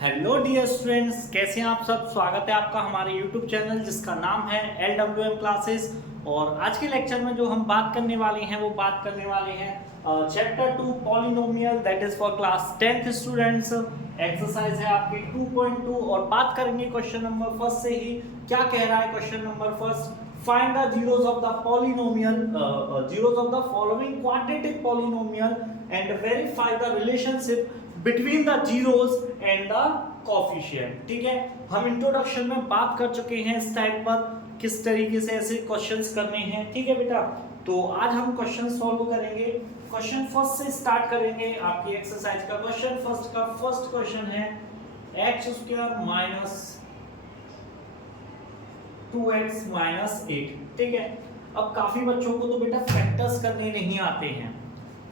Hello dear students, कैसे हैं आप सब। स्वागत है आपका हमारे यूट्यूब चैनल जिसका नाम है LWM क्लासेस। और आज के लेक्चर में जो हम बात करने वाले हैं वो बात करने वाले हैं chapter 2 polynomial, that is for class 10th students. Exercise है आपके 2.2 और बात करेंगे क्वेश्चन नंबर फर्स्ट से ही। क्या कह रहा है question number first? Find the zeros of the polynomial, zeros of the following quadratic polynomial and verify the relationship between the zeros and the coefficient। ठीक है, हम इंट्रोडक्शन में बात कर चुके हैं इस टाइप पर किस तरीके से ऐसे क्वेश्चंस करने हैं। ठीक है बेटा, तो आज हम क्वेश्चन सॉल्व करेंगे। क्वेश्चन फर्स्ट से स्टार्ट करेंगे आपकी एक्सरसाइज का। क्वेश्चन फर्स्ट का फर्स्ट क्वेश्चन है x² माइनस 2x माइनस 8। ठीक है, अब काफी बच्चों को तो बेटा फैक्टर्स करने नहीं आते हैं।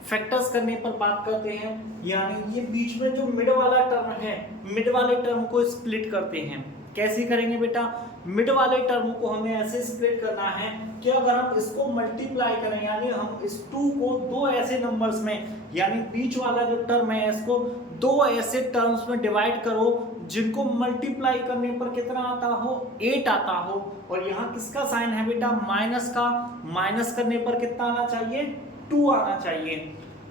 फैक्टर्स करने पर बात करते हैं, यानी ये बीच में जो मिड वाला टर्म है, मिड वाले टर्म को स्प्लिट करते हैं। कैसे करेंगे बेटा? मिड वाले टर्म को हमें ऐसे स्प्लिट करना है कि अगर हम इसको मल्टीप्लाई करें, यानी हम इस 2 को दो ऐसे नंबर्स में, यानी बीच वाला जो टर्म है इसको दो ऐसे टर्म्स में डिवाइड करो जिनको मल्टीप्लाई करने पर कितना आता हो? 8 आता हो। और यहाँ किसका साइन है बेटा? माइनस का। माइनस करने पर कितना आना चाहिए? 2 आना चाहिए।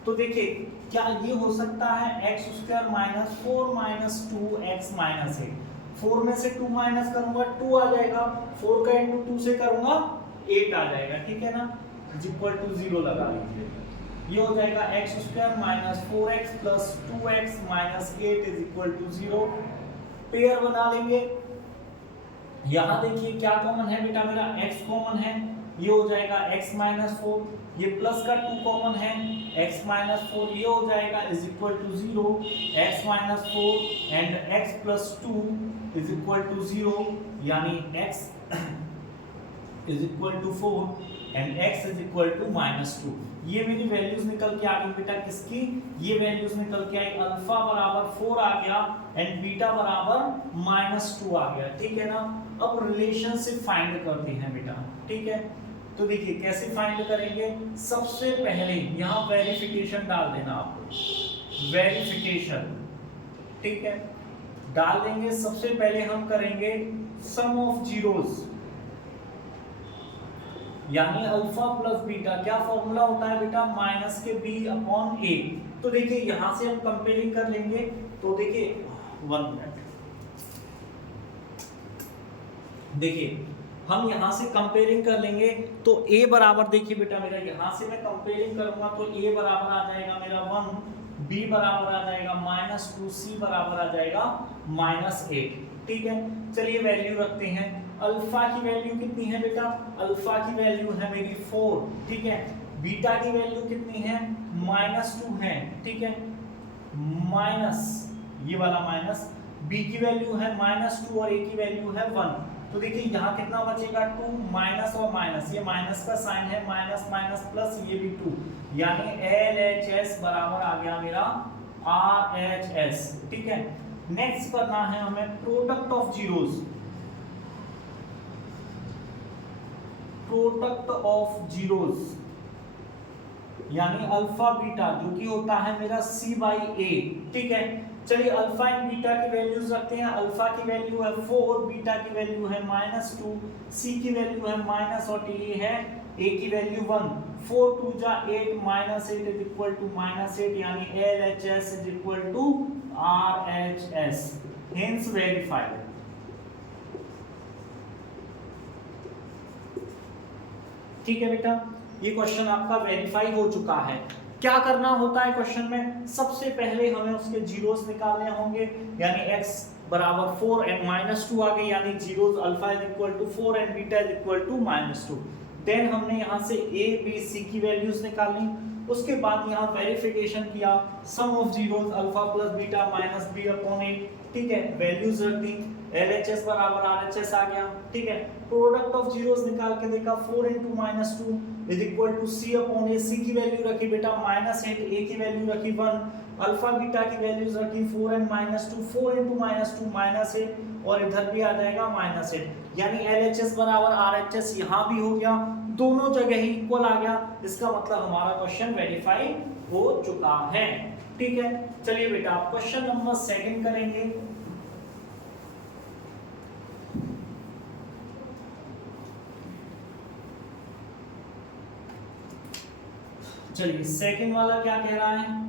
तो देखिए क्या ये हो सकता है x² minus 4 minus 2x minus 8। 4 में से 2 माइनस करूंगा 2 आ जाएगा, 4 का इंटू 2 से करूंगा 8 आ जाएगा। ठीक है ना, इक्वल टू 0 लगा लीजिए। ये हो जाएगा x² minus 4x plus 2x minus 8 is equal to 0। Pair बना लेंगे। यहां देखिए क्या कॉमन है बेटा? मेरा x कॉमन है, ये हो जाएगा x माइनस 4। ये प्लस का 2 कॉमन है, x माइनस 4, ये हो जाएगा is equal to 0। x minus 4 and x plus 2 is equal to 0, यानी x is equal to 4 and x is equal to minus 2। ये मेरी वैल्यूज निकल के आ गई बेटा किसकी? ये वैल्यूज निकल के आई, अल्फा बराबर 4 आ गया एंड बीटा बराबर माइनस 2 आ गया। ठीक है ना। अब रिलेशनशिप फाइंड करते हैं बेटा। ठीक है, तो देखिए कैसे फाइंड करेंगे। सबसे पहले यहाँ वेरिफिकेशन डाल देना आपको, वेरिफिकेशन। ठीक है, डाल देंगे। सबसे पहले हम करेंगे सम ऑफ जीरोस, यानी अल्फा प्लस बीटा। क्या फॉर्मूला होता है बेटा? माइनस के b अपॉन a। तो देखिए यहां से हम कंपेयरिंग कर लेंगे। तो देखिए 1 मिनट, देखिए हम यहां से कंपेयरिंग कर लेंगे। तो a बराबर देखिए बेटा, मेरा यहां से मैं कंपेयरिंग करूंगा तो a बराबर आ जाएगा मेरा 1, b बराबर आ जाएगा माइनस 2, c बराबर आ जाएगा माइनस 8। ठीक है, चलिए वैल्यू रखते हैं। अल्फा की वैल्यू कितनी है बेटा? अल्फा की वैल्यू है मेरी 4। ठीक है, बीटा की वैल्यू कितनी है? माइनस 2 है। ठीक है, माइनस, ये वाला माइनस, b की वैल्यू है माइनस 2 और a की वैल्यू है 1। तो देखिए यहाँ कितना बचेगा? 2 माइनस और माइनस, ये माइनस का साइन है, माइनस माइनस प्लस, ये भी 2, यानी LHS बराबर आ गया मेरा RHS। ठीक है, नेक्स्ट करना है हमें product of zeros. Product of zeros यानी अल्फा बीटा, जो कि होता है मेरा c/a। ठीक है, चलिए अल्फा एंड बीटा की वैल्यूज रखते हैं। अल्फा की वैल्यू है 4, बीटा की वैल्यू है -2, c की वैल्यू है माइनस और ये है a की वैल्यू 1। 4 2 जा 8 -8 इज इक्वल टू -8, यानी LHS is equal to RHS, hence verified. ठीक है बेटा, ये क्वेश्चन आपका वेरीफाई हो चुका है। क्या करना होता है क्वेश्चन में? सबसे पहले हमें उसके जीरोस निकालने होंगे, यानी x बराबर 4 एंड -2 आ गए, यानी zeros alpha is equal to 4 and beta is equal to -2। Then हमने यहाँ से a b c की वैल्यूज निकाली। उसके बाद यहाँ वेरिफिकेशन किया, sum of zeros alpha plus beta minus b upon 8। ठीक है, वैल्यूज रख दी, LHS बराबर RHS आ गया। ठीक है, प्रोडक्ट ऑफ जीरोस निकाल के देखा, 4 into -2 is equal to c upon a। c की वैल्यू रखी बेटा -8, a की वैल्यू रखी 1, अल्फा बीटा की वैल्यूज रखी 4 एंड -2, 4 इंटू -2 -8, और इधर भी आ जाएगा -8, यानी LHS बराबर RHS यहाँ भी हो गया, दोनों जगह ही इक्वल आ गया। इसका मतलब हमारा क्वेश्चन वेरीफाई हो चुका है। ठीक है, चलिए बेटा आप क्वेश्चन नंबर 2 करेंगे। चलिए सेकंड वाला क्या कह रहा है,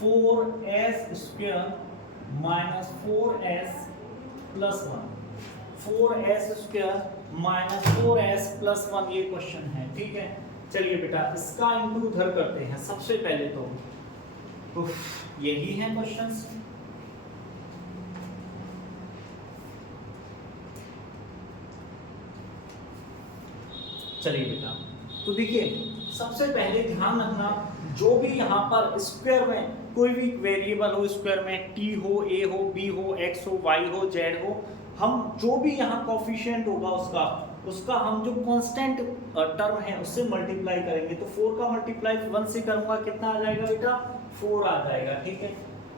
4s² minus 4s plus 1, 4s² minus 4s plus 1 ये क्वेश्चन है। ठीक है, चलिए बेटा इसका इंटू उधर करते हैं। सबसे पहले तो यही है क्वेश्चंस। चलिए बेटा तो देखिए सबसे पहले ध्यान रखना, जो भी यहाँ पर स्क्वायर में कोई भी वेरिएबल हो, स्क्वायर में t हो, a हो, b हो, x हो, y हो, z हो, हम जो भी यहाँ कोफिशिएंट होगा उसका हम जो कांस्टेंट टर्म है उससे मल्टीप्लाई करेंगे। तो 4 का मल्टीप्लाई 1 से करूंगा, कितना आ जाएगा बेटा, 4 आ जाएगा। ठीक है,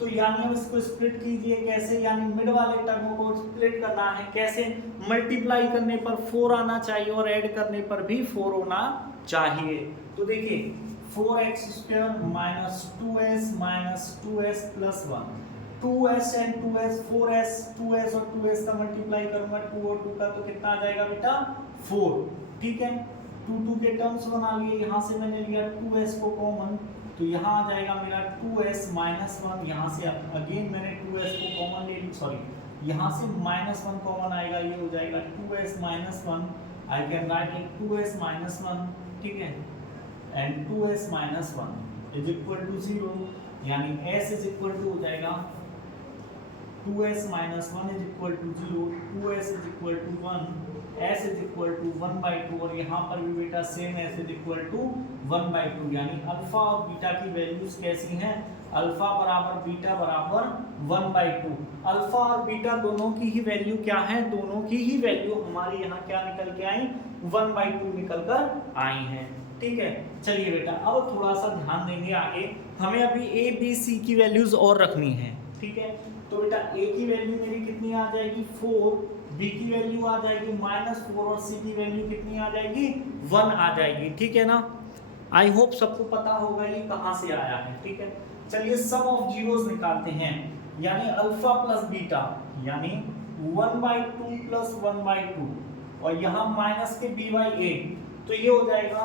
तो यानी हम इसको स्प्लिट कीजिए कैसे, यानी मिड वाले टर्मों को स्प्लिट करना है कैसे, मल्टीप्लाई करने पर 4 आना चाहिए और ऐड करने पर भी 4 होना चाहिए। तो देखिए 4x² minus 2s plus 1, 2s and 2s 4s, 2s और 2s का मल्टीप्लाई करूंगा 2 और 2 का, तो कितना आ जाएगा बेटा 4। ठीक है, 2 के टर्म्स बना लिए, यहाँ से मैंने लिया 2s को कॉमन, तो यहाँ आ जाएगा मेरा 2s माइनस 1, यहाँ से अगेन मैंने 2s को कॉमन ले ली, सॉरी यहाँ से -1 कॉमन आएगा, ये हो जाएगा 2s minus 1, I can write it 2s minus 1। ठीक है, and 2s minus 1 is equal to 0, यानी s इज इक्वल टू हो जाएगा 2s minus 1 is equal to 0, 2s is equal to 1, s is equal to 1/2, और यहाँ पर भी बेटा same s is equal to 1/2, यानी अल्फा और बीटा की वैल्यूज कैसी हैं, अल्फा बराबर बीटा बराबर 1/2। अल्फा और बीटा दोनों की ही वैल्यू क्या है, दोनों की ही वैल्यू हमारे यहाँ क्या निकल के आई, 1/2 निकल कर आई हैं। ठीक है, चलिए बेटा अब थोड़ा सा ध्यान देंगे आगे, हमें अभी a b c की वैल्यूज और रखनी है। ठीक है, तो बेटा a की वैल्यू मेरी कितनी आ जाएगी 4, b की वैल्यू आ जाएगी -4 और c की वैल्यू कितनी आ जाएगी 1 आ जाएगी। ठीक है ना, आई होप सबको पता होगा ये कहाँ से आया है। ठीक है, चलिए सम ऑफ जीरोस निकालते हैं, यानी अल्फा प्लस बीटा, यानी 1/2 प्लस 1/2, और यहाँ माइनस के b/a, तो ये हो जाएगा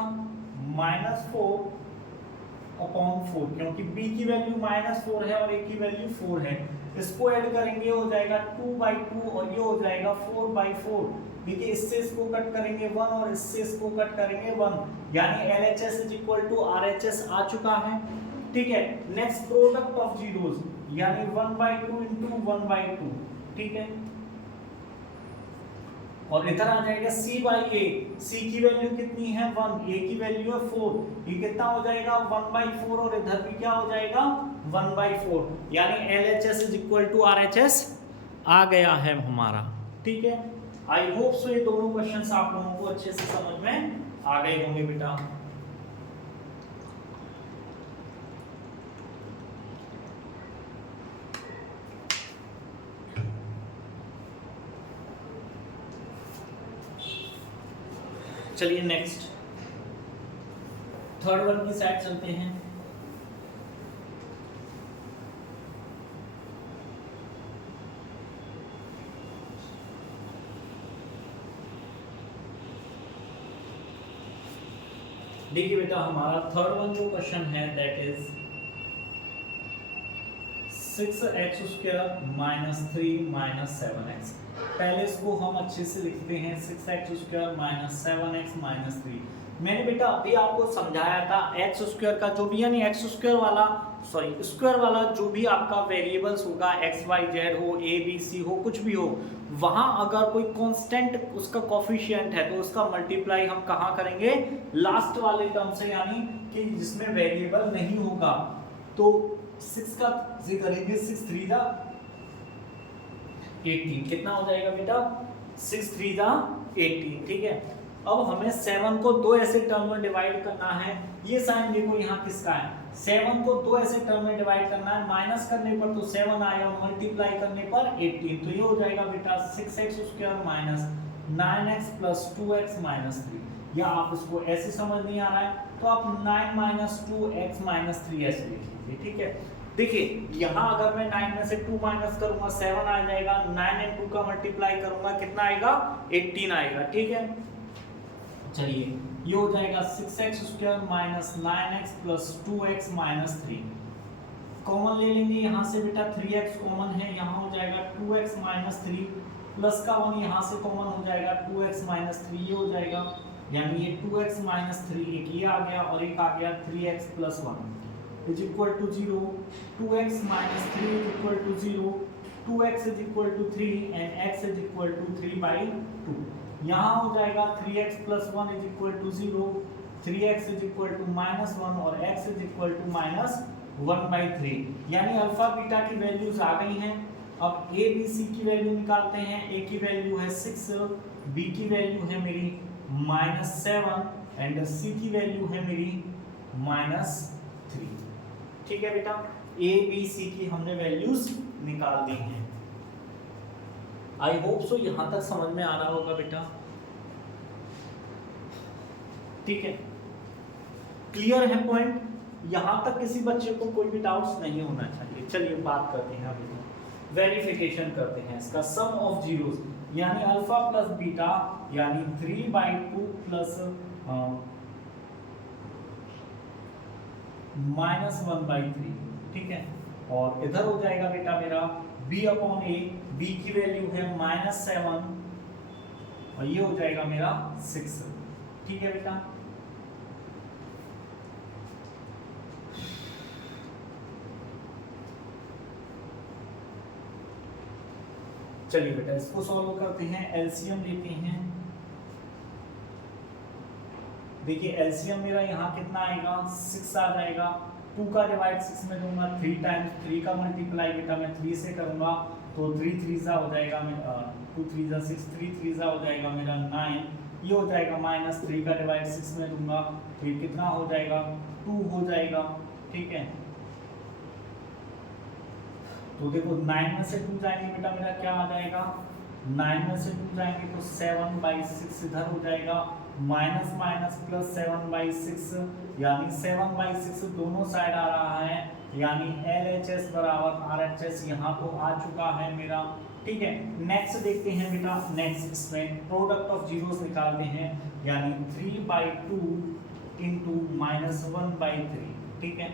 -4/4, क्योंकि b की वैल्यू -4 है और a की वैल्यू 4 है, इसको ऐड करेंगे हो जाएगा 2/2 और ये हो जाएगा 4/4। देखिए इससे इसको कट करेंगे 1 और इससे इसको कट करेंगे 1, यानी LHS is equal to RHS आ चुका है। ठीक है, नेक्स्ट प्रोडक्ट ऑफ जीरोस, यानी 1/2 इंटू 1/2। ठीक है, और इधर आ जाएगा c/a, c की वैल्यू कितनी है 1, a की वैल्यू है 4, ये कितना हो जाएगा 1/4, और इधर भी क्या हो जाएगा 1/4, यानी LHS is equal to RHS आ गया है हमारा। ठीक है, आई होप सो ये दोनों क्वेश्चंस आप लोगों को अच्छे से समझ में आ गए होंगे बेटा। चलिए नेक्स्ट थर्ड वन की साइड चलते हैं। देखिए बेटा हमारा थर्ड वन जो क्वेश्चन है that is 6x² minus 3 minus 7x। पहले इसको हम अच्छे से लिखते हैं 6x² माइनस 7x माइनस 3। मैंने बेटा अभी आपको समझाया था x² का जो भी, यानी x² वाला स्क्वायर वाला जो भी आपका वेरिएबल्स होगा, x y z हो, a b c हो, कुछ भी हो, वहां अगर कोई कांस्टेंट उसका कोफिशिएंट है तो उसका मल्टीप्लाई हम कहाँ करेंगे, लास्ट वाले टर्म से, यानी कि जिसमें वेरिएबल नहीं होगा। तो 6 का से करेंगे 6 3 जा 18, कितना हो जाएगा बेटा 6 3 जा 18। ठीक है, अब हमें 7 को दो ऐसे टर्म में डिवाइड करना है। ये साइन देखो यहाँ किसका है, 7 को दो ऐसे टर्म में डिवाइड करना है, माइनस करने पर तो 7 आएगा, मल्टीप्लाई करने पर 18, तो ये हो जाएगा बेटा 6x² minus 9x plus 2x minus 3। या आप इसको ऐसे समझ नहीं आ रहा है तो आप 9 माइनस 2x माइनस 3s लिख लीजिए, ठीक है। देखिए यहाँ अगर मैं 9 में से 2 माइनस करूंगा 7 आ जाएगा, 9 एंड 2 का मल्टीप्लाई करूंगा कितना आएगा 18 आएगा, ठीक है। चलिए ये हो जाएगा 6x square minus 9x plus 2x minus 3। Common ले लेंगे यहाँ से बेटा, 3x कॉमन है, यहाँ हो जाएगा 2x माइनस 3 प्लस का 1 यहाँ से कॉमन हो जाएगा 2x माइनस 3, ये हो जाएगा, यानी ये 2x माइनस 3 एक ये आ गया और एक आ गया 3x plus 1 is equal to 0, 2x minus 3 is equal to 0, 2x is equal to 3 and x is equal to 3/2। यहाँ हो जाएगा 3x plus 1 is equal to 0, 3x is equal to minus 1 और x is equal to minus 1/3, यानी alpha beta की values आ गई हैं। अब a b c की वैल्यू निकालते हैं। a की वैल्यू है 6, b की वैल्यू है मेरी -7 एंड c की वैल्यू है मेरी -3, ठीक है बेटा। a b c की हमने वैल्यूज निकाल दी हैं। आई होप सो यहां तक समझ में आ रहा होगा बेटा, ठीक है, क्लियर है पॉइंट। यहां तक किसी बच्चे को कोई भी डाउट्स नहीं होना चाहिए। चलिए बात करते हैं अभी, वेरिफिकेशन करते हैं इसका। सम ऑफ जीरोस यानी अल्फा प्लस बीटा यानी 3/2 प्लस -1/3, ठीक है। और इधर हो जाएगा बेटा मेरा b/a, b की वैल्यू है -7 और ये हो जाएगा मेरा 6, ठीक है बेटा। चलिए बेटा इसको सॉल्व करते हैं, एलसीएम लेते हैं। देखिए एलसीएम मेरा यहाँ कितना आएगा 6 आ जाएगा, 2 का डिवाइड 6 में दूंगा, 3 टाइम्स 3 का मल्टीप्लाई बेटा मैं 3 से करूंगा तो 3 3 हो जाएगा, 2 3 6, 3 3 हो जाएगा मेरा 9, ये हो जाएगा -3 का डिवाइड 6 में दूंगा तो ये कितना हो जाएगा 2 हो जाएगा, ठीक है। तो देखो 9 में से 2 जाएंगे बेटा मेरा क्या आ जाएगा, 9 में से 2 जाएंगे तो 7/6 इधर हो जाएगा, माइनस माइनस प्लस 7/6 यानी 7/6 दोनों साइड आ रहा है, यानी LHS बराबर RHS यहाँ तो आ चुका है मेरा, ठीक है। नेक्स्ट देखते हैं बेटा, नेक्स्ट इसमें प्रोडक्ट ऑफ जीरोस निकालते हैं, यानी 3/2 इंटू -1/3, ठीक है।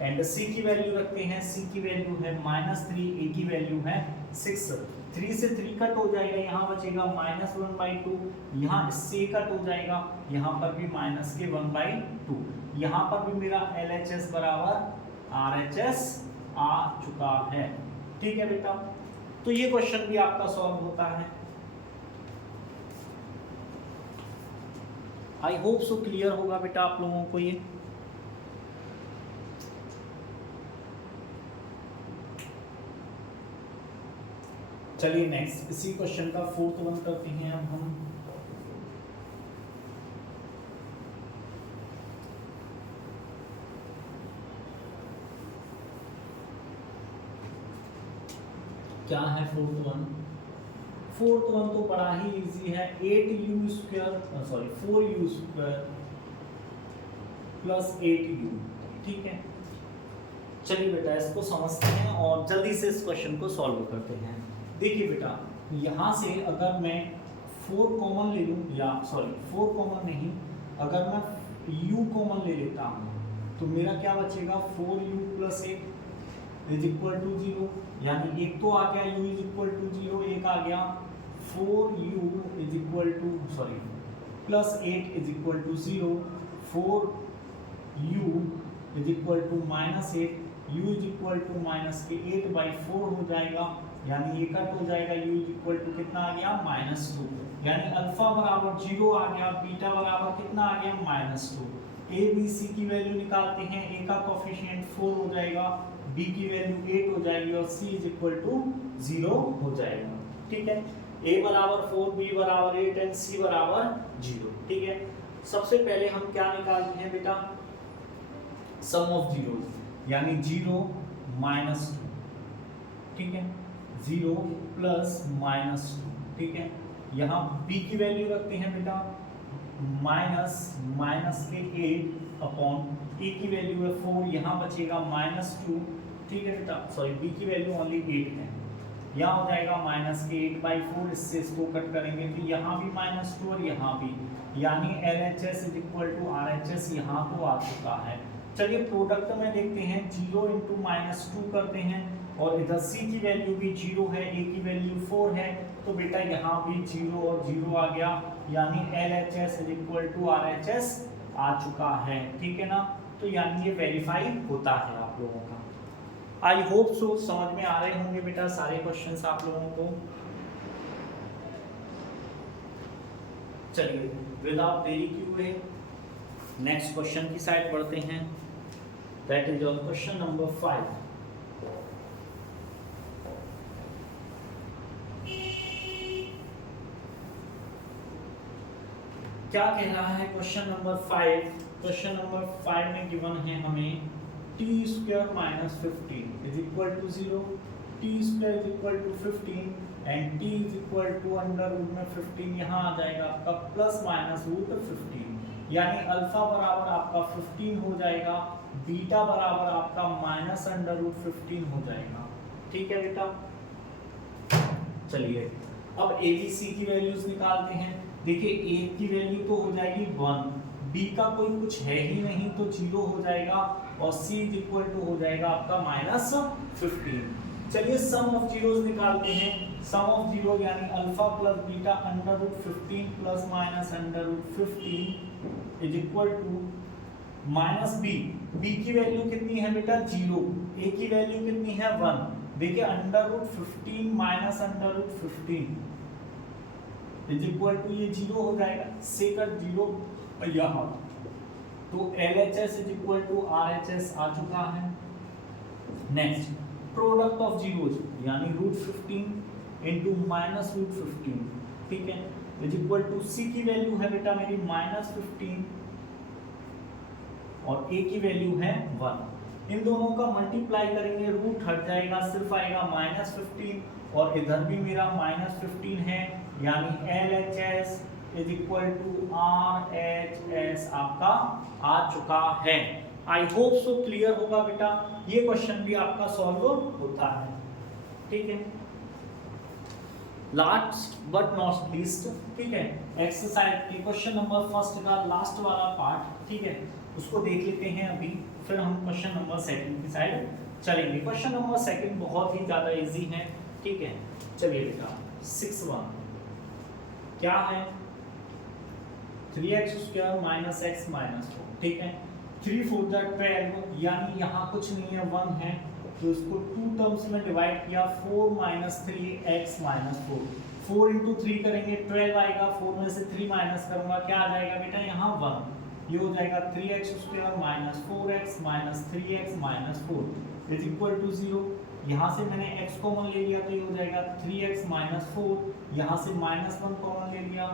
एंड c की वैल्यू रखते हैं, c की वैल्यू है -3, a की वैल्यू है 6, 3 से 3 कट हो जाएगा, यहाँ बचेगा -1/2, यहाँ इससे कट हो जाएगा, यहाँ पर भी माइनस के 1/2, यहाँ पर भी मेरा LHS बराबर RHS आ चुका है, ठीक है बेटा। तो ये क्वेश्चन भी आपका सॉल्व होता है। आई होप सो क्लियर होगा बेटा आप लोगों को ये। चलिए नेक्स्ट इसी क्वेश्चन का 4th वन करते हैं अब हम। क्या है 4th वन? 4th वन तो बड़ा ही इजी है, 4u² प्लस 8u, ठीक है। चलिए बेटा इसको समझते हैं और जल्दी से इस क्वेश्चन को सॉल्व करते हैं। देखिए बेटा यहाँ से अगर मैं 4 कॉमन ले लूँ, या 4 कॉमन नहीं, अगर मैं u कॉमन ले लेता हूँ तो मेरा क्या बचेगा 4u plus 1 is equal to 0, यानी एक तो आ गया u इज इक्वल टू 0, एक आ गया 4u is equal to plus 8 is equal to 0, 4u is equal to -8, u is equal to -8/4 हो जाएगा, यानी ये कट हो जाएगा, u इज इक्वल टू कितना आ गया -2, यानी अल्फा बराबर 0 आ गया, बीटा बराबर कितना आ गया -2। a b c की वैल्यू निकालते हैं, a का कोफिशिएंट 4 हो जाएगा, b की वैल्यू 8 हो जाएगी और c इज इक्वल टू 0 हो जाएगा, ठीक है। a बराबर 4, b बराबर 8 एंड c बराबर 0, ठीक है। सबसे पहले हम क्या निकालते हैं बेटा, सम ऑफ जीरोस, यानी 0 -2, ठीक है, 0 प्लस -2, ठीक है। यहाँ b की वैल्यू रखते हैं बेटा माइनस के 8 अपॉन ए की वैल्यू है 4, यहाँ बचेगा -2, ठीक है बेटा, सॉरी बी की वैल्यू ओनली 8 है, यहाँ हो जाएगा -8/4, इससे इसको कट करेंगे तो यहाँ भी -2 और यहाँ भी, यानी LHS = RHS यहाँ तो आ चुका है। चलिए प्रोडक्ट में देखते हैं, 0 × -2 करते हैं और इधर C की वैल्यू भी 0 है, A की वैल्यू 4 है, तो बेटा यहाँ भी 0 और 0 आ गया, यानी LHS = RHS आ चुका है, ठीक है ना। तो यानी ये वेरीफाई होता है आप लोगों का। आई होप सो समझ में आ रहे होंगे बेटा सारे क्वेश्चंस आप लोगों को। चलिए विदाउट देरी किए हुए नेक्स्ट क्वेश्चन की साइड बढ़ते हैं, that is on question number 5। क्या कह रहा है क्वेश्चन नंबर 5? क्वेश्चन नंबर 5 में गिवन है हमें t² - 15 = 0, t² = 15 एंड t √15 यहाँ आ जाएगा आपका ±√15, यानी अल्फा बराबर आपका 15 हो जाएगा, बीटा बराबर आपका -√15 हो जाएगा, ठीक है बेटा। चलिए अब ABC की वैल्यूज निकालते हैं। देखिए A की वैल्यू तो हो जाएगी 1, B का कोई कुछ है ही नहीं तो 0 हो जाएगा और C = हो जाएगा आपका -15। चलिए सम ऑफ जीरोस निकालते हैं। सम ऑफ जीरो यानी alpha plus beta √15 plus -√15 is equal to -b। b की वैल्यू कितनी है बेटा 0, a की वैल्यू कितनी है 1। देखिए √15 माइनस √15 इज इक्वल टू ये 0 हो जाएगा, सेकंड 0 यहाँ, तो LHS is equal to RHS आ चुका है। नेक्स्ट प्रोडक्ट ऑफ जीरोस यानी √15 इंटू -√15, ठीक है, इज इक्वल टू C की वैल्यू है बेटा मेरी -15 और A की वैल्यू है 1। इन दोनों का मल्टीप्लाई करेंगे, रूट हट जाएगा, सिर्फ आएगा -15 और इधर भी मेरा -15 है, यानी LHS is equal to RHS आपका आ चुका है। आई होप सो क्लियर होगा बेटा, ये क्वेश्चन भी आपका सॉल्व होता है, ठीक है। लास्ट बट नॉट लीस्ट, ठीक है, एक्सरसाइज के क्वेश्चन नंबर फर्स्ट का लास्ट वाला पार्ट, ठीक है, उसको देख लेते हैं अभी, फिर हम क्वेश्चन नंबर सेकंड की साइड चलेंगे। क्वेश्चन नंबर सेकंड बहुत ही ज्यादा इजी है, ठीक है। चलिए बेटा 6(1) क्या है 3x² - x - 4, ठीक है। 3 4 12, यानी यहाँ कुछ नहीं है 1 है, तो इसको 2 टर्म्स में डिवाइड किया, 4 - 3x - 4, 4 × 3 करेंगे 12 आएगा, 4 में से 3 माइनस करूंगा, क्या आ जाएगा बेटा यहाँ 1, ये हो जाएगा 3x² - 4x - 3x - 4 is equal to 0। यहाँ से मैंने x कॉमन ले लिया तो ये हो जाएगा 3x - 4, यहाँ से -1 कॉमन ले लिया,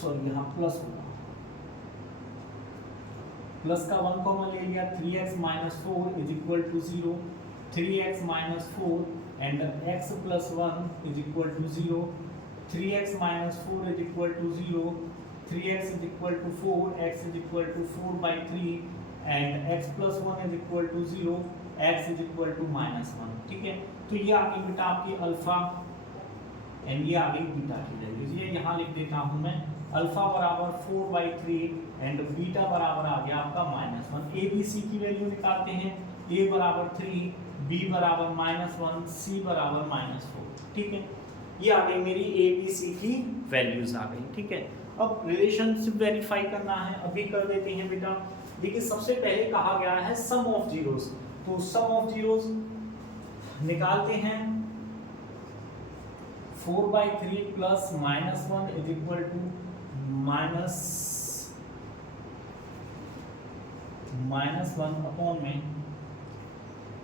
सॉरी यहाँ प्लस होगा, प्लस का 1 कॉमन ले लिया, 3x - 4 is equal to 0, 3x - 4 and x + 1 is equal to 0, 3x - 4 is equal to 0, 3x is equal to 4, x is equal to 4/3 and x + 1 is equal to 0, x is equal to -1, ठीक है। तो ये आ गई बेटा आपकी alpha and ये आ गई beta की वैल्यूज, ये यहाँ लिख देता हूँ मैं, अल्फा बराबर 4/3 एंड बीटा बराबर आ गया आपका -1। ए बी सी की वैल्यू निकालते हैं, a बराबर 3, b बराबर -1, c बराबर -4, ठीक है। ये आ गई मेरी ए बी सी की वैल्यूज आ गई, ठीक है। अब रिलेशनशिप वेरीफाई करना है, अभी कर देते हैं बेटा। देखिए सबसे पहले कहा गया है सम ऑफ जीरोस, तो सम ऑफ जीरोस निकालते हैं, 4/3 plus -1 is equal to -1 upon में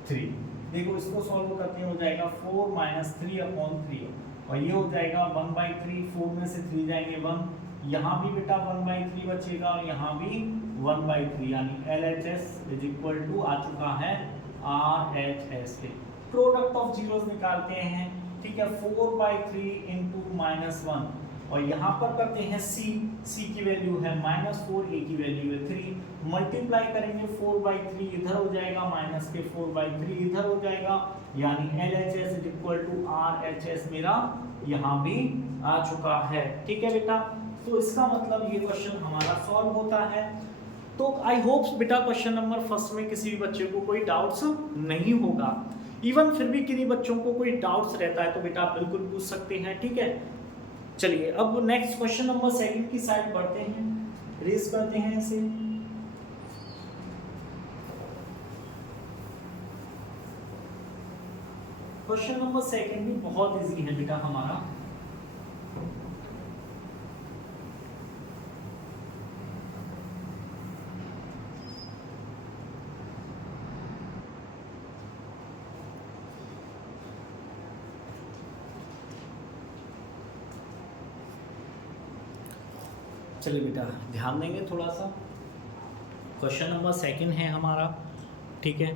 3। देखो इसको सॉल्व करते हैं, हो जाएगा 4 - 3/3 और ये हो जाएगा 1/3, 4 में से 3 जाएंगे 1, यहाँ भी बेटा 1/3 बचेगा और यहाँ भी 1/3, यानी LHS इज इक्वल टू आ चुका है RHS के। प्रोडक्ट ऑफ जीरोस निकालते हैं, ठीक है, 4/3 इंटू -1 और यहाँ पर करते हैं c की वैल्यू है -4, a की वैल्यू है 3, मल्टीप्लाई करेंगे 4/3 इधर हो जाएगा, माइनस के 4/3 इधर हो जाएगा, यानी LHS RHS मेरा यहाँ भी आ चुका है। ठीक है बेटा, तो इसका मतलब ये क्वेश्चन हमारा सॉल्व होता है। तो आई होप्स बेटा क्वेश्चन नंबर फर्स्ट में किसी भी बच्चे को कोई डाउट्स नहीं होगा। इवन फिर भी किन्हीं बच्चों को कोई डाउट्स रहता है तो बेटा आप बिल्कुल पूछ सकते हैं। ठीक है, चलिए अब नेक्स्ट क्वेश्चन नंबर सेकंड की साइड बढ़ते हैं, रेस करते हैं इसे। क्वेश्चन नंबर सेकंड भी बहुत इजी है बेटा हमारा। चलिए बेटा ध्यान देंगे थोड़ा सा। क्वेश्चन नंबर सेकंड है हमारा। ठीक है,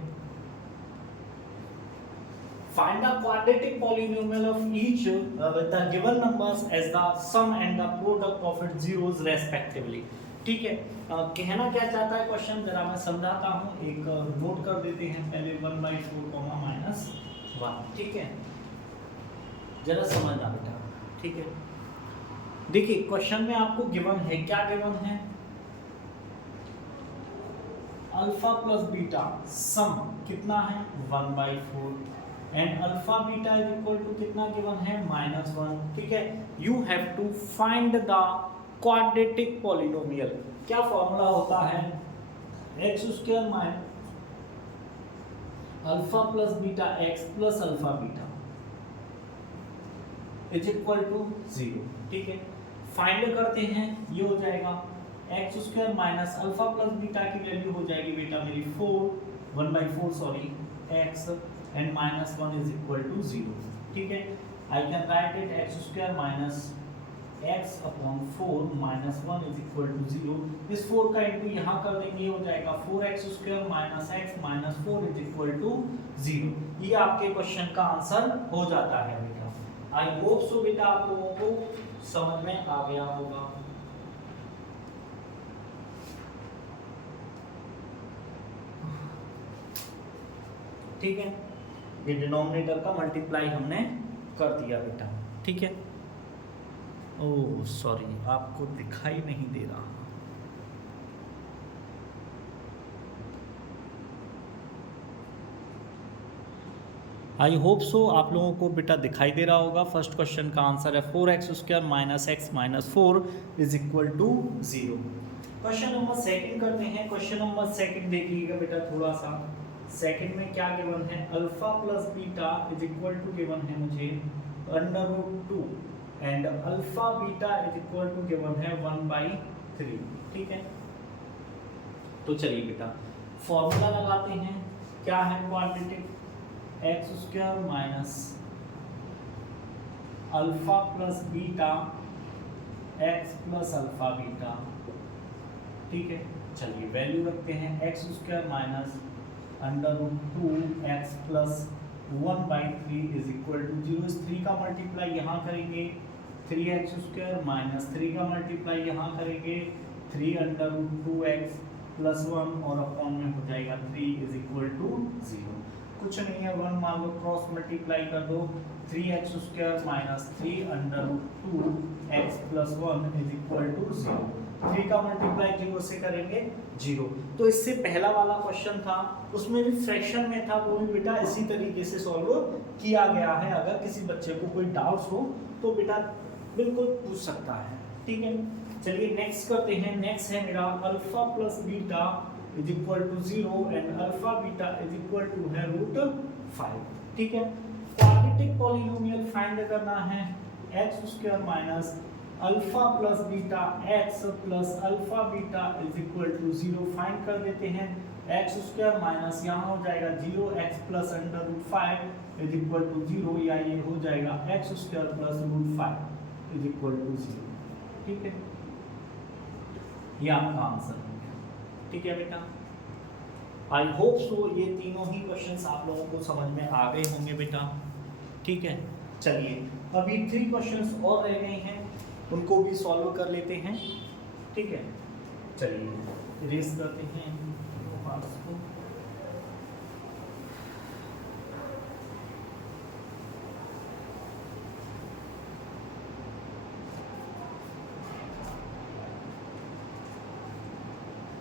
find the quadratic polynomial of each with the given numbers as the sum and the product of its zeros respectively। ठीक है, कहना क्या चाहता है क्वेश्चन, जरा मैं समझाता हूँ, एक नोट कर देते हैं पहले 1/4 -1। ठीक है, जरा समझना बेटा। ठीक है, देखिए क्वेश्चन में आपको गिवन है, क्या गिवन है, अल्फा प्लस बीटा सम कितना है 1/4 and alpha beta is equal to कितना गिवन है -1। ठीक है, you have to find the quadratic polynomial. क्या फॉर्मूला होता है, x² minus alpha plus beta x plus alpha beta is equal to 0। ठीक है, फाइंड करते हैं, ये हो जाएगा x² minus alpha plus beta की वैल्यू हो जाएगी बेटा मेरी 1/4 sorry x and -1 is equal to 0। ठीक है, I can write it x² minus x upon 4 -1 is equal to 0। इस 4 का इंटू यहाँ कर देंगे, ये हो जाएगा 4x² minus x minus 4 is equal to 0। ये आपके क्वेश्चन का आंसर हो जाता है बेटा। आई होप सो बेटा आप लोगों को समझ में आ गया होगा। ठीक है, ये डिनोमिनेटर का मल्टीप्लाई हमने कर दिया बेटा। ठीक है, ओह सॉरी आपको दिखाई नहीं दे रहा। आई होप सो आप लोगों को बेटा दिखाई दे रहा होगा। फर्स्ट क्वेश्चन का आंसर है 4x² minus x minus 4 is equal to 0। Question number second करते हैं। क्वेश्चन नंबर सेकंड देखिएगा बेटा थोड़ा सा। सेकंड में क्या गिवन है, alpha plus beta is equal to given है मुझे √2 and alpha beta is equal to given है 1/3। ठीक है, तो चलिए बेटा फॉर्मूला लगाते हैं। क्या है quadratic, x² minus alpha plus beta x plus alpha beta. ठीक है, चलिए वैल्यू रखते हैं x² minus √2x plus 1/3 is equal to 0। इस 3 का मल्टीप्लाई यहाँ करेंगे, 3x² माइनस 3 का मल्टीप्लाई यहाँ करेंगे 3√2x प्लस 1 और अपॉन में हो जाएगा 3 इज इक्वल टू 0। कुछ नहीं है, 1 मान लो, क्रॉस मल्टीप्लाई कर दो, 3x² minus 3√2x plus 1 is equal to 0। 3 का मल्टीप्लाई 0 से करेंगे 0। तो इससे पहला वाला क्वेश्चन था उसमें भी फ्रैक्शन में था, वो भी बेटा इसी तरीके से सॉल्व किया गया है। अगर किसी बच्चे को कोई डाउट्स हो तो बेटा बिल्कुल पूछ सकता है। ठीक है, चलिए नेक्स्ट करते हैं। नेक्स्ट है मेरा alpha plus beta is equal to 0 and alpha beta is equal to है √5। ठीक है, क्वाड्रेटिक पॉलिनोमियल फाइंड करना है, x² minus alpha plus beta x plus alpha beta is equal to 0 find कर देते हैं। x² माइनस यहाँ हो जाएगा 0x plus √5 is equal to 0, या ये हो जाएगा x² plus √5 is equal to 0। ठीक है, ये आपका आंसर हो गया। ठीक है बेटा, आई होप सो ये तीनों ही क्वेश्चंस आप लोगों को समझ में आ गए होंगे बेटा। ठीक है, चलिए अभी 3 क्वेश्चंस और रह गए हैं। उनको भी सॉल्व कर लेते हैं। ठीक है, चलिए इरेज करते हैं पार्ट्स को।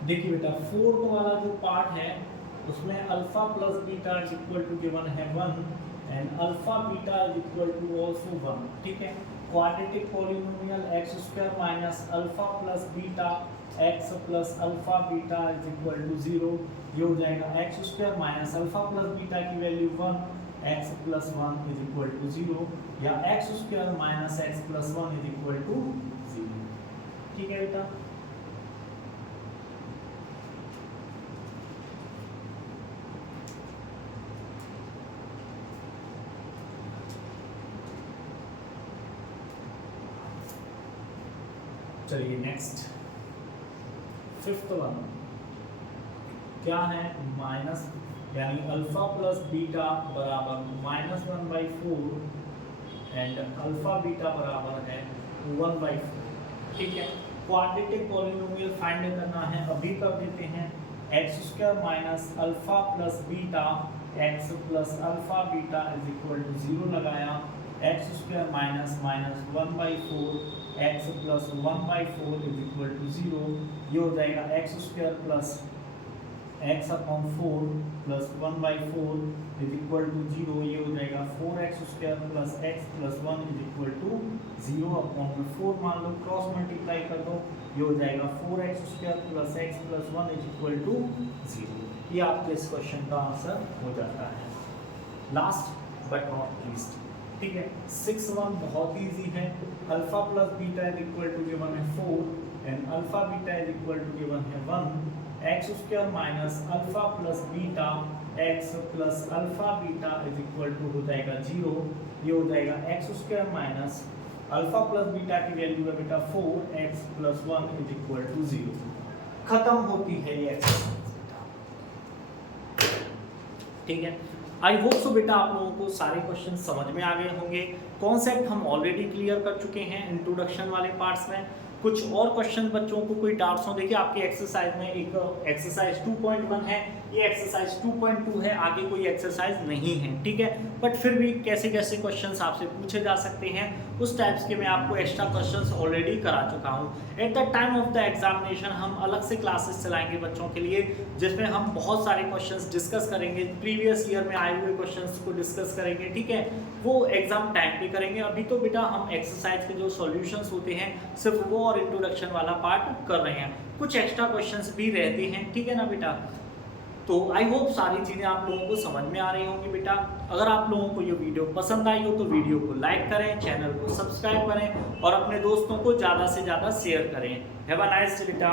देखिए बेटा, फोर्थ वाला जो पार्ट है उसमें alpha plus beta is equal to given है 1 and alpha beta is equal to also 1। ठीक है, quadratic polynomial x square minus alpha plus beta x plus alpha beta is equal to 0। ये हो जाएगा x square minus alpha plus beta की value 1 x plus 1 is equal to 0, या x square minus x plus 1 is equal to 0। ठीक है बेटा, चलिए next fifth one क्या है, माइनस यानी अल्फा प्लस बीटा बराबर -1/4 एंड अल्फा बीटा बराबर है 1/4। ठीक है, क्वाड्रेटिक पॉलिनोमियल फाइंड करना है, अभी कर देते हैं। X square minus alpha plus beta x plus alpha beta is equal to 0 लगाया, x square minus 1/4 x plus 1/4 is equal to 0। ये हो जाएगा x square plus x upon 4 plus 1/4 is equal to 0। ये हो जाएगा 4x square plus x plus 1 is equal to 0 upon में 4 मान लो, cross multiply कर दो, ये हो जाएगा 4x square plus x plus 1 is equal to 0। ये आपके इस क्वेश्चन का आंसर हो जाता है। लास्ट बट नॉट लीस्ट, ठीक है, 6-1 बहुत इजी है। Alpha plus beta is equal to given है 4 and alpha beta is equal to given है 1। X square minus alpha plus beta x plus alpha beta is equal to हो जाएगा 0। ये हो जाएगा x square minus alpha plus beta की value है बेटा 4x plus 1 is equal to 0। खत्म होती है ये एक्सरसाइज। ठीक है, आई होप सो बेटा आप लोगों को सारे क्वेश्चन समझ में आ गए होंगे। कॉन्सेप्ट हम ऑलरेडी क्लियर कर चुके हैं इंट्रोडक्शन वाले पार्ट्स में। कुछ और क्वेश्चन बच्चों को कोई डाउट्स हो, देखिए आपके एक्सरसाइज में एक एक्सरसाइज 2.1 है, ये एक्सरसाइज 2.2 है, आगे कोई एक्सरसाइज नहीं है। ठीक है, बट फिर भी कैसे कैसे क्वेश्चंस आपसे पूछे जा सकते हैं उस टाइप्स के मैं आपको एक्स्ट्रा क्वेश्चंस ऑलरेडी करा चुका हूँ। At the time of the examination हम अलग से क्लासेस चलाएंगे बच्चों के लिए, जिसमें हम बहुत सारे क्वेश्चंस डिस्कस करेंगे, प्रीवियस ईयर में आए हुए क्वेश्चंस को डिस्कस करेंगे। ठीक है, वो एग्जाम टाइम पे करेंगे। अभी तो बेटा हम एक्सरसाइज के जो सॉल्यूशंस होते हैं सिर्फ वो और इंट्रोडक्शन वाला पार्ट कर रहे हैं, कुछ एक्स्ट्रा क्वेश्चंस भी रहते हैं। ठीक है ना बेटा, तो आई होप सारी चीज़ें आप लोगों को समझ में आ रही होंगी बेटा। अगर आप लोगों को ये वीडियो पसंद आई हो तो वीडियो को लाइक करें, चैनल को सब्सक्राइब करें और अपने दोस्तों को ज़्यादा से ज़्यादा शेयर करें। हैव अ नाइस डे बेटा।